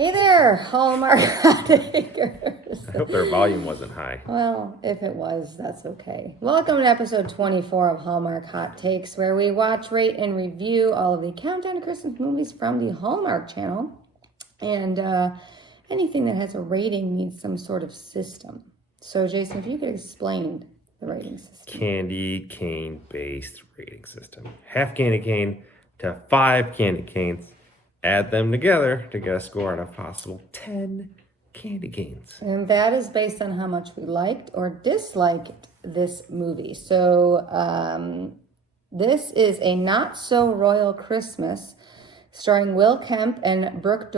Hey there, Hallmark hot takers. I hope their volume wasn't high. Well, if it was, that's okay. Welcome to episode 24 of Hallmark Hot Takes, where we watch, rate, and review all of the Countdown to Christmas movies from the Hallmark channel. And anything that has a rating needs some sort of system. So, Jason, if you could explain the rating system. Candy cane based rating system. Half candy cane to 5 candy canes. Add them together to get a score out of possible 10 candy canes. And that is based on how much we liked or disliked this movie. So this is a Not So Royal Christmas starring Will Kemp and Brooke.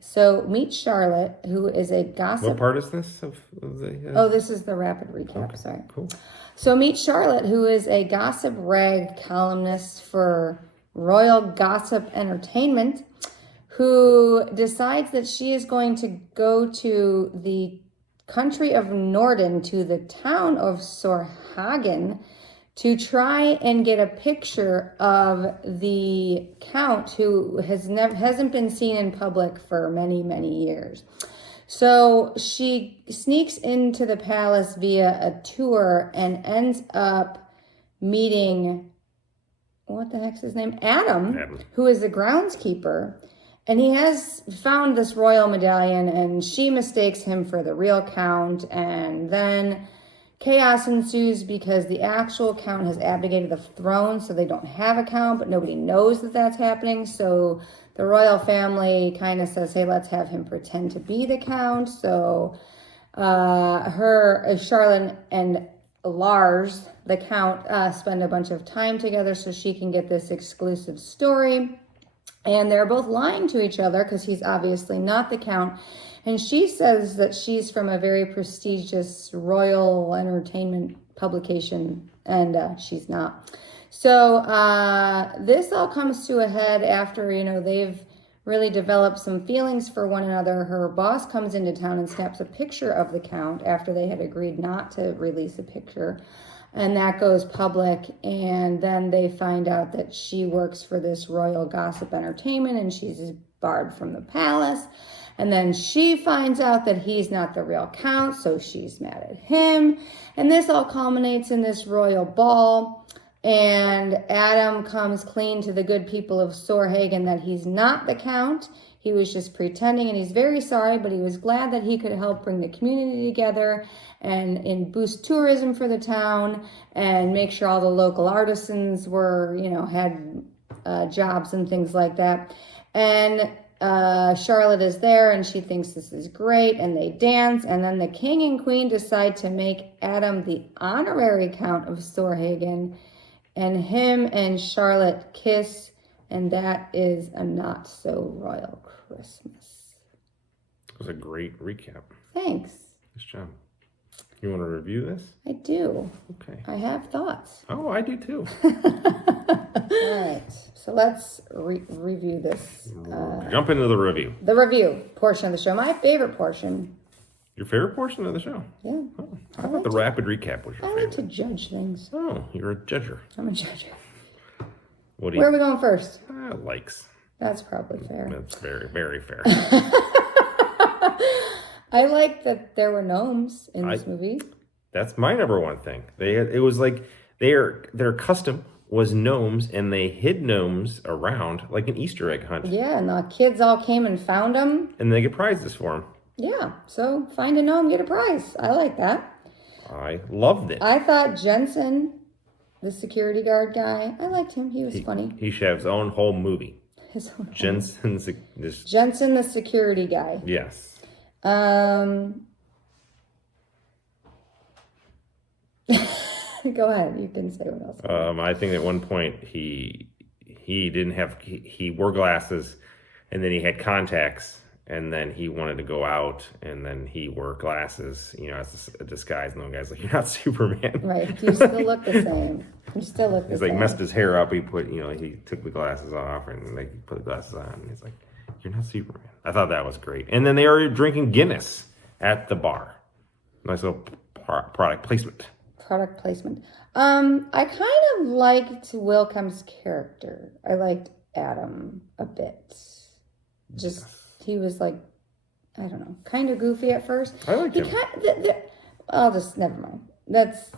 So meet Charlotte, who is a gossip. What part is this? This is the rapid recap. Okay, sorry. cool. So meet Charlotte, who is a gossip rag columnist for Royal Gossip Entertainment, who decides that she is going to go to the country of Norden, to the town of Sorhagan, to try and get a picture of the Count, who hasn't been seen in public for many, many years. So she sneaks into the palace via a tour and ends up meeting, what the heck's his name? Adam, who is the groundskeeper. And he has found this royal medallion, and she mistakes him for the real Count. And then chaos ensues because the actual Count has abdicated the throne, so they don't have a Count, but nobody knows that that's happening. So the royal family kind of says, hey, let's have him pretend to be the Count. So Charlotte and Lars, the Count, spend a bunch of time together so she can get this exclusive story. And they're both lying to each other because he's obviously not the Count. And she says that she's from a very prestigious royal entertainment publication, and she's not. So this all comes to a head after, they've really developed some feelings for one another. Her boss comes into town and snaps a picture of the Count after they had agreed not to release a picture. And that goes public, and then they find out that she works for this Royal Gossip Entertainment, and she's barred from the palace. And then she finds out that he's not the real Count, so she's mad at him. And this all culminates in this royal ball. And Adam comes clean to the good people of Sorhagan that he's not the Count. He was just pretending, and he's very sorry, but he was glad that he could help bring the community together and boost tourism for the town and make sure all the local artisans were, had jobs and things like that. And Charlotte is there, and she thinks this is great, and they dance, and then the king and queen decide to make Adam the honorary Count of Sorhagan, and him and Charlotte kiss, and that is a not so royal Christmas. It was a great recap. Thanks. Nice job. You want to review this? I do. Okay. I have thoughts. Oh, I do too. All right. So let's review this. Jump into the review. The review portion of the show. My favorite portion. Your favorite portion of the show? Yeah. Oh, I thought the rapid recap was your I favorite. like to judge things. Oh, you're a judger. I'm a judger. What do you? Where are we going first? Likes. That's probably fair. That's very, very fair. I like that there were gnomes in this movie. That's my number one thing. It was like their custom was gnomes, and they hid gnomes around like an Easter egg hunt. Yeah, and the kids all came and found them. And they get prizes for them. Yeah, so find a gnome, get a prize. I like that. I loved it. I thought Jensen, the security guard guy, I liked him. He was funny. He should have his own whole movie. His own Jensen, the security guy. Yes. Go ahead. You can say what else. I think at one point he wore glasses, and then he had contacts, and then he wanted to go out, and then he wore glasses, as a disguise. And the guy's like, "You're not Superman." Right. You still look the same. You still look the He's same. like messed his hair up. He put, he took the glasses off, and he put the glasses on. And he's like, "You're not Superman." I thought that was great. And then they are drinking Guinness at the bar. Nice little product placement. Product placement. I kind of liked Will Kemp's character. I liked Adam a bit. he was like, I don't know, kind of goofy at first. I liked him. I'll just, never mind. That's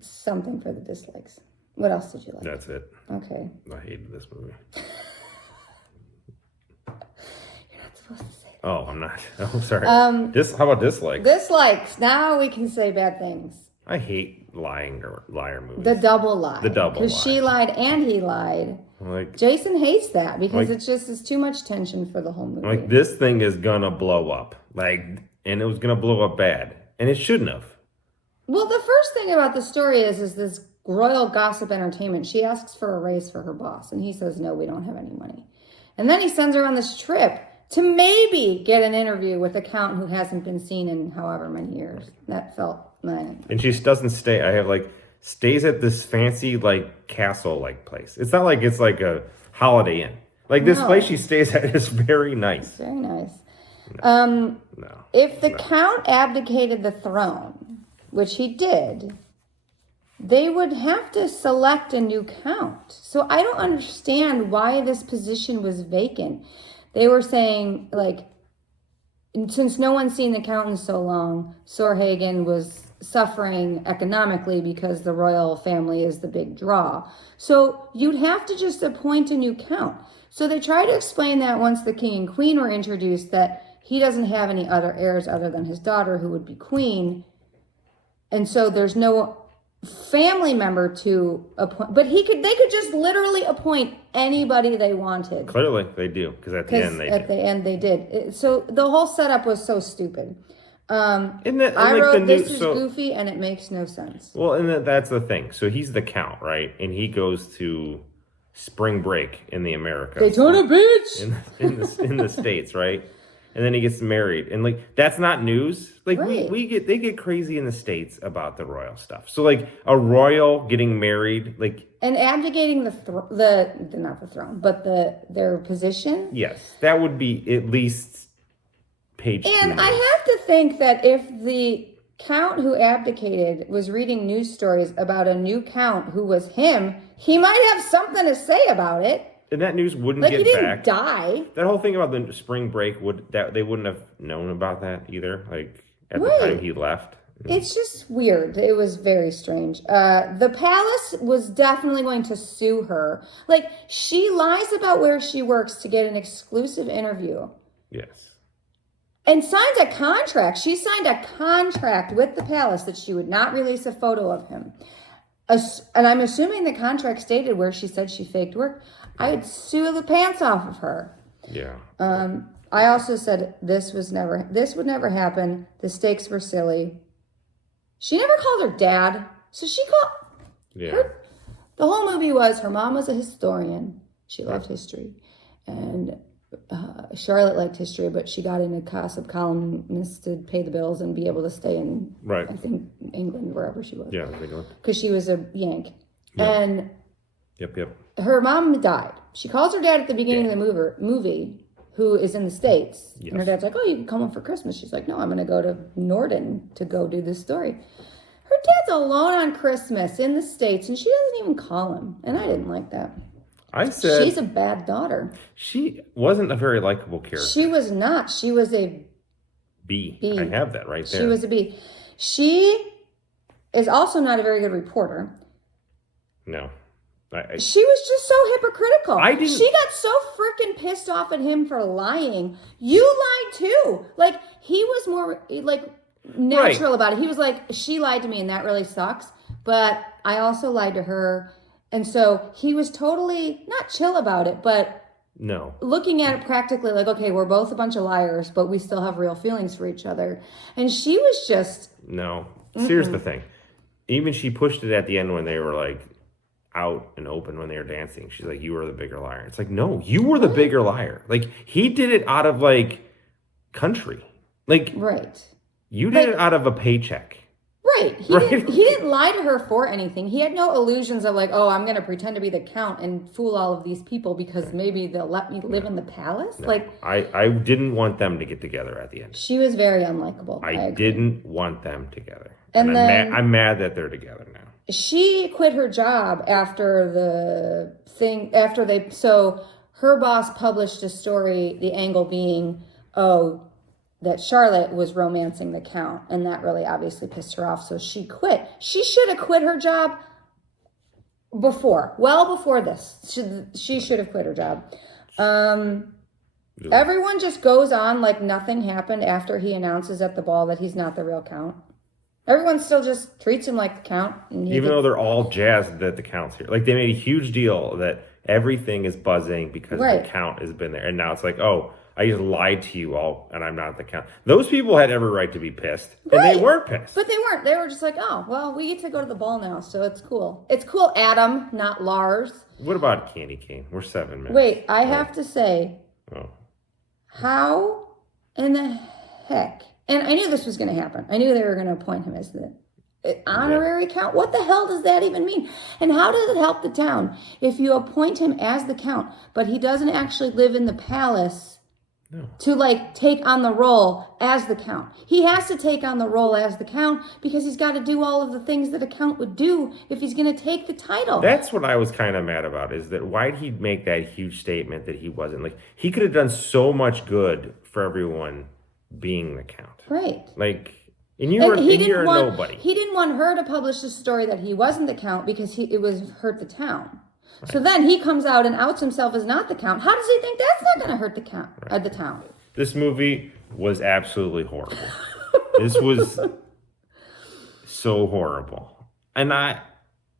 something for the dislikes. What else did you like? That's it. Okay. I hated this movie. You're not supposed to say that. Oh, I'm not. Oh, sorry. How about dislikes? Dislikes. Now we can say bad things. I hate liar movies. The double lie. Because Because she lied and he lied. Like, Jason hates that because it's too much tension for the whole movie. like this thing is gonna blow up. Like, and it was gonna blow up bad, and it shouldn't have. Well, the first thing about the story is this Royal Gossip Entertainment. She asks for a raise for her boss, and he says, no, we don't have any money. And then he sends her on this trip to maybe get an interview with a count who hasn't been seen in however many years. That felt... And she doesn't stay. Stays at this fancy, like, castle-like place. It's not like it's like a Holiday Inn. Like, this place she stays at is very nice. It's very nice. No. If the count abdicated the throne, which he did, they would have to select a new count. So I don't understand why this position was vacant. They were saying, like, since no one's seen the count in so long, Sorhagan was suffering economically because the royal family is the big draw. So you'd have to just appoint a new count. So they try to explain that once the king and queen were introduced, that he doesn't have any other heirs other than his daughter, who would be queen. And so there's no family member to appoint, but they could just literally appoint anybody they wanted. Clearly they do, because at the end they did. So the whole setup was so stupid. I wrote this is goofy and it makes no sense. Well, and that's the thing. So he's the count, right? And he goes to spring break in the Americas. Daytona Beach! In the States, right? And then he gets married. And, like, that's not news. Like, right. they get crazy in the States about the royal stuff. So, like, a royal getting married, like... And abdicating not the throne, but their position? Yes. That would be at least page 2. And I have to think that if the count who abdicated was reading news stories about a new count who was him, he might have something to say about it. And that news wouldn't get back. Like, he didn't die. That whole thing about the spring break, they wouldn't have known about that either, like, at the time he left. It's just weird. It was very strange. The palace was definitely going to sue her. Like, she lies about where she works to get an exclusive interview. Yes. And signs a contract. She signed a contract with the palace that she would not release a photo of him. And I'm assuming the contract stated where she said she faked work. I'd sue the pants off of her. Yeah. I also said this would never happen. The stakes were silly. She never called her dad. So she called her. The whole movie was her mom was a historian. She loved history. And Charlotte liked history, but she got into gossip columnist to pay the bills and be able to stay in, I think, England, wherever she was. Yeah, England. Because she was a Yank. Yep. And Yep. her mom died. She calls her dad at the beginning of the movie, who is in the States. Yes. And her dad's like, oh, you can come home for Christmas. She's like, no, I'm going to go to Norden to go do this story. Her dad's alone on Christmas in the States, and she doesn't even call him. And I didn't like that. I said... She's a bad daughter. She wasn't a very likable character. She was not. She was a B. I have that right there. She was a B. She is also not a very good reporter. No. She was just so hypocritical. She got so freaking pissed off at him for lying. You lied too. Like, he was more, like, natural about it. He was like, she lied to me and that really sucks. But I also lied to her. And so he was totally not chill about it, but looking at it practically like, okay, we're both a bunch of liars, but we still have real feelings for each other. And she was just... No. Here's the thing. Even she pushed it at the end when they were, like, out and open when they were dancing. She's like, you were the bigger liar. It's like, no, you were the bigger liar. Like, he did it out of, like, country. Like, you did it out of a paycheck. Right. He didn't lie to her for anything. He had no illusions of like, oh, I'm going to pretend to be the count and fool all of these people because maybe they'll let me live in the palace. No. Like, I didn't want them to get together at the end. She was very unlikable. I didn't want them together. And then I'm mad that they're together now. She quit her job after so her boss published a story, the angle being oh, that Charlotte was romancing the Count, and that really obviously pissed her off, so she quit. She should have quit her job well before this. She should have quit her job. Everyone just goes on like nothing happened after he announces at the ball that he's not the real Count. Everyone still just treats him like the Count. Even though they're all jazzed that the Count's here. Like, they made a huge deal that everything is buzzing because the Count has been there. And now it's like, oh, I just lied to you all, and I'm not the Count. Those people had every right to be pissed, and they weren't pissed. But they weren't. They were just like, oh, well, we get to go to the ball now, so it's cool. It's cool, Adam, not Lars. What about Candy Cane? We're 7 minutes. Wait, I have to say, how in the heck? And I knew this was going to happen. I knew they were going to appoint him as the honorary Count. What the hell does that even mean? And how does it help the town if you appoint him as the Count, but he doesn't actually live in the palace to like take on the role as the Count? He has to take on the role as the Count because he's got to do all of the things that a Count would do if he's going to take the title. That's what I was kind of mad about, is that why did he make that huge statement that he wasn't? Like, he could have done so much good for everyone being the Count. Right. Like, and you're a nobody. He didn't want her to publish the story that he wasn't the Count because it was hurt the town. Right. So then he comes out and outs himself as not the Count. How does he think that's not going to hurt the Count or the town? This movie was absolutely horrible. This was so horrible. And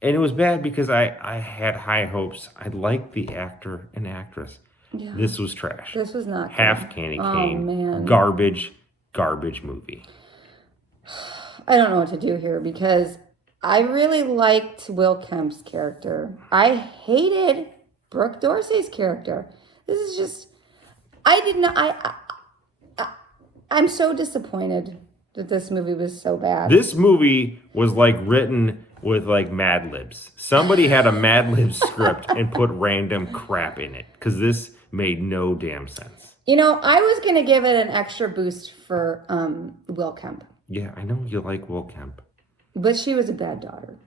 it was bad because I had high hopes. I liked the actor and actress. Yeah. This was trash. This was not half Candy Cane. Oh, man. Garbage movie. I don't know what to do here because I really liked Will Kemp's character. I hated Brooke Dorsey's character. This is just, I'm so disappointed that this movie was so bad. This movie was like written with like Mad Libs. Somebody had a Mad Libs script and put random crap in it because this made no damn sense. You know, I was going to give it an extra boost for Will Kemp. Yeah, I know you like Will Kemp. But she was a bad daughter.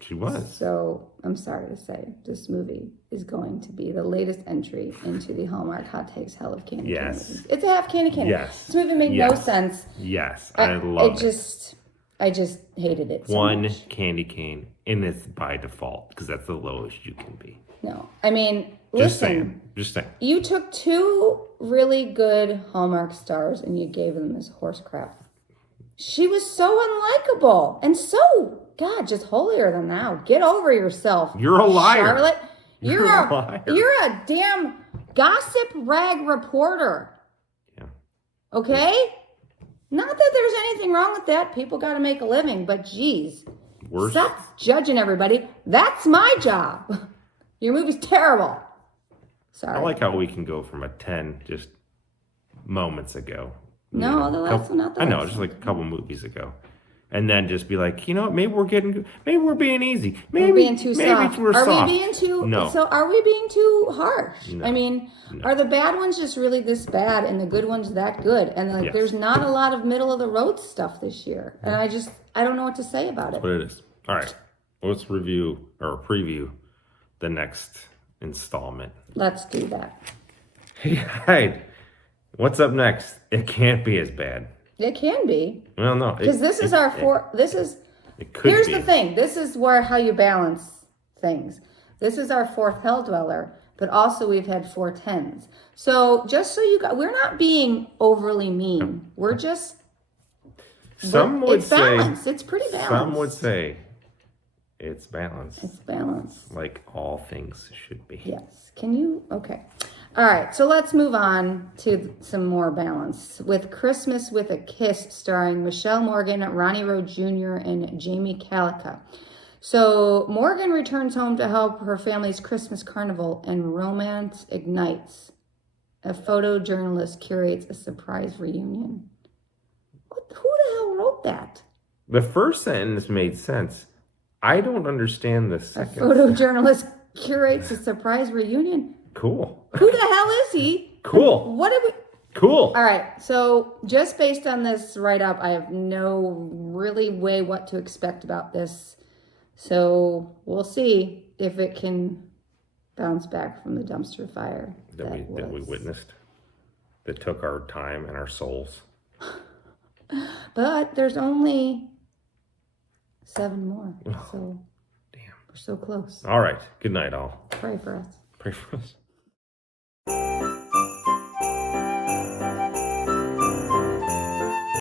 She was. So I'm sorry to say, this movie is going to be the latest entry into the Hallmark Hot Takes Hell of Candy Cane movies. It's a half Candy Cane. Yes. This movie made no sense. Yes, I love it. I just hated it so One much. Candy Cane, and it's by default, because that's the lowest you can be. No. I mean, Just listen. saying. You took 2 really good Hallmark stars and you gave them this horse crap. She was so unlikable and so, God, just holier than thou. Get over yourself. You're a liar. Charlotte, you're a liar. You're a damn gossip rag reporter. Yeah. Okay? Not that there's anything wrong with that. People got to make a living, but geez. Stop judging everybody. That's my job. Your movie's terrible. Sorry. I like how we can go from a 10 just moments ago. No, the last one, not the last. I know, just like a couple movies ago. And then just be like, you know what, maybe we're being easy. Maybe we're being too soft. We're soft. We being too, no. So are we being too harsh? No. I mean, are the bad ones just really this bad and the good ones that good? And like, there's not a lot of middle of the road stuff this year. And I don't know what to say about it. That's what it is. All right, let's review or preview the next installment. Let's do that. Hey, Hyde, what's up next? It can't be as bad. It can be. Well, no. Because this is our fourth. Here's the thing. This is how you balance things. This is our 4th Hell Dweller, but also we've had 4 10s. So just so you we're not being overly mean. We're just. It's balanced. It's pretty balanced. Some would say it's balanced. It's balanced. Like all things should be. Yes. Can you? Okay. All right, so let's move on to some more balance. With Christmas with a Kiss, starring Michelle Morgan, Ronnie Rowe Jr., and Jamie Calica. So Morgan returns home to help her family's Christmas carnival, and romance ignites. A photojournalist curates a surprise reunion. Who the hell wrote that? The first sentence made sense. I don't understand the second. A photojournalist curates a surprise reunion. Cool. Who the hell is he? Cool. What did we... Cool. All right. So just based on this write-up, I have no really way what to expect about this. So we'll see if it can bounce back from the dumpster fire that we witnessed. that took our time and our souls. But there's only 7 more. So Damn. we're so close. All right. Good night, all. Pray for us. Pray for us.